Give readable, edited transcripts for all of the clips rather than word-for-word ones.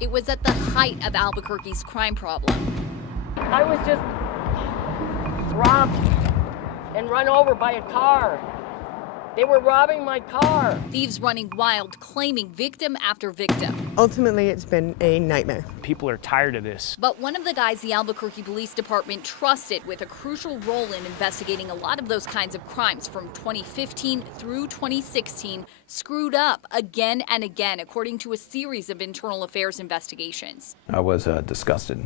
It was at the height of Albuquerque's crime problem. I was just robbed and run over by a car. They were robbing my car. Thieves running wild, claiming victim after victim. Ultimately, it's been a nightmare. People are tired of this. But one of the guys the Albuquerque Police Department trusted with a crucial role in investigating a lot of those kinds of crimes from 2015 through 2016 screwed up again and again, according to a series of internal affairs investigations. I was disgusted.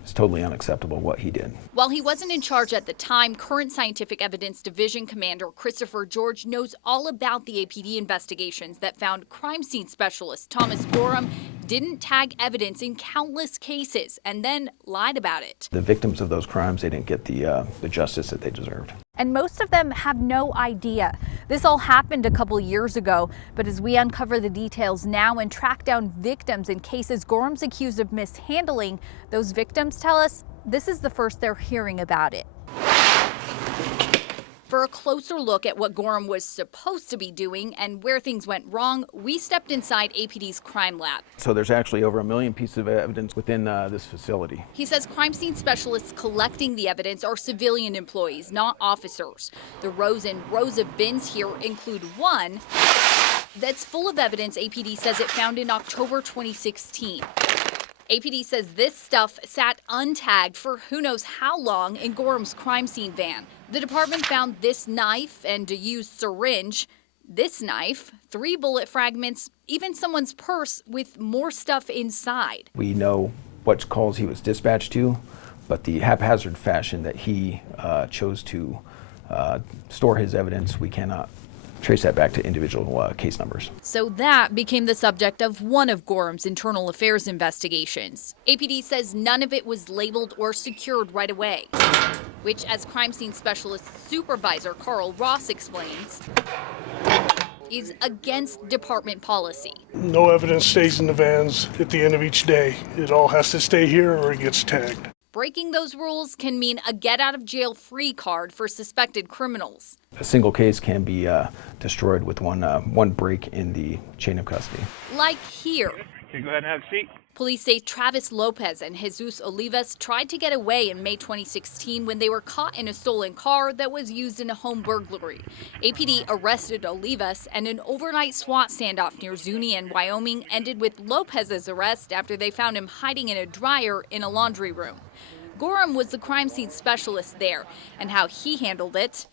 It's totally unacceptable what he did. While he wasn't in charge at the time, current Scientific Evidence Division Commander Christopher George knows all about the APD investigations that found crime scene specialist Thomas Gorham didn't tag evidence in countless cases and then lied about it. The victims of those crimes, they didn't get the justice that they deserved. And most of them have no idea. This all happened a couple years ago, but as we uncover the details now and track down victims in cases Gorham's accused of mishandling, those victims tell us this is the first they're hearing about it. For a closer look at what Gorham was supposed to be doing and where things went wrong, we stepped inside APD's crime lab. So there's actually over 1 million pieces of evidence within this facility. He says crime scene specialists collecting the evidence are civilian employees, not officers. The rows and rows of bins here include one that's full of evidence APD says it found in October 2016. APD says this stuff sat untagged for who knows how long in Gorham's crime scene van. The department found this knife and a used syringe, this knife, 3 bullet fragments, even someone's purse with more stuff inside. We know what calls he was dispatched to, but the haphazard fashion that he chose to store his evidence, we cannot trace that back to individual case numbers. So that became the subject of one of Gorham's internal affairs investigations. APD says none of it was labeled or secured right away, which, as crime scene specialist supervisor Carl Ross explains, is against department policy. No evidence stays in the vans at the end of each day. It all has to stay here or it gets tagged. Breaking those rules can mean a get-out-of-jail-free card for suspected criminals. A single case can be destroyed with one break in the chain of custody. Like here. Okay, go ahead and have a seat. Police say Travis Lopez and Jesus Olivas tried to get away in May 2016 when they were caught in a stolen car that was used in a home burglary. APD arrested Olivas, and an overnight SWAT standoff near Zuni in Wyoming ended with Lopez's arrest after they found him hiding in a dryer in a laundry room. Gorham was the crime scene specialist there, and how he handled it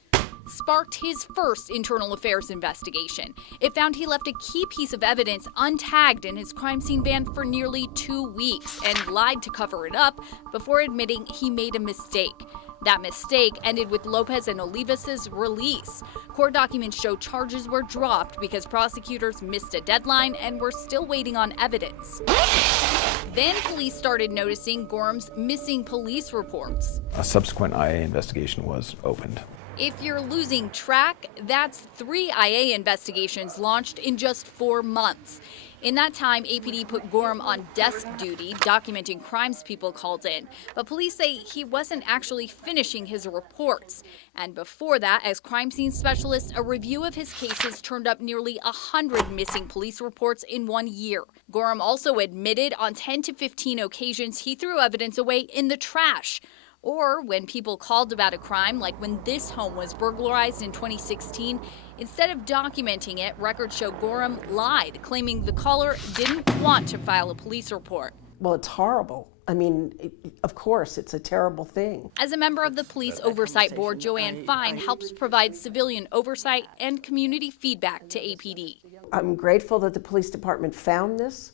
sparked his first internal affairs investigation. It found he left a key piece of evidence untagged in his crime scene van for nearly 2 weeks and lied to cover it up before admitting he made a mistake. That mistake ended with Lopez and Olivas' release. Court documents show charges were dropped because prosecutors missed a deadline and were still waiting on evidence. Then police started noticing Gorham's missing police reports. A subsequent IA investigation was opened. If you're losing track, that's 3 IA investigations launched in just 4 months. In that time, APD put Gorham on desk duty, documenting crimes people called in. But police say he wasn't actually finishing his reports. And before that, as crime scene specialist, a review of his cases turned up nearly 100 missing police reports in 1 year. Gorham also admitted on 10 to 15 occasions he threw evidence away in the trash. Or when people called about a crime, like when this home was burglarized in 2016, instead of documenting it, records show Gorham lied, claiming the caller didn't want to file a police report. Well, it's horrible. I mean, of course, it's a terrible thing. As a member of the Police Oversight Board, Joanne Fine helps provide civilian oversight and community feedback to APD. I'm grateful that the police department found this,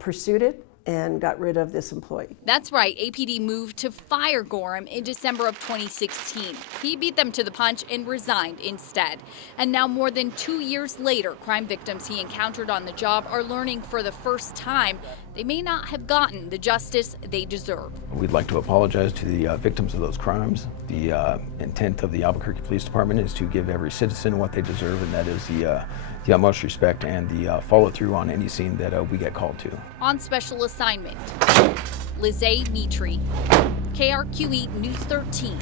pursued it, and got rid of this employee. That's right, APD moved to fire Gorham in December of 2016. He beat them to the punch and resigned instead. And now more than 2 years later, crime victims he encountered on the job are learning for the first time they may not have gotten the justice they deserve. We'd like to apologize to the victims of those crimes. The intent of the Albuquerque Police Department is to give every citizen what they deserve, and that is the utmost respect and the follow-through on any scene that we get called to. On special assignment, Lizzie Mitri, KRQE News 13.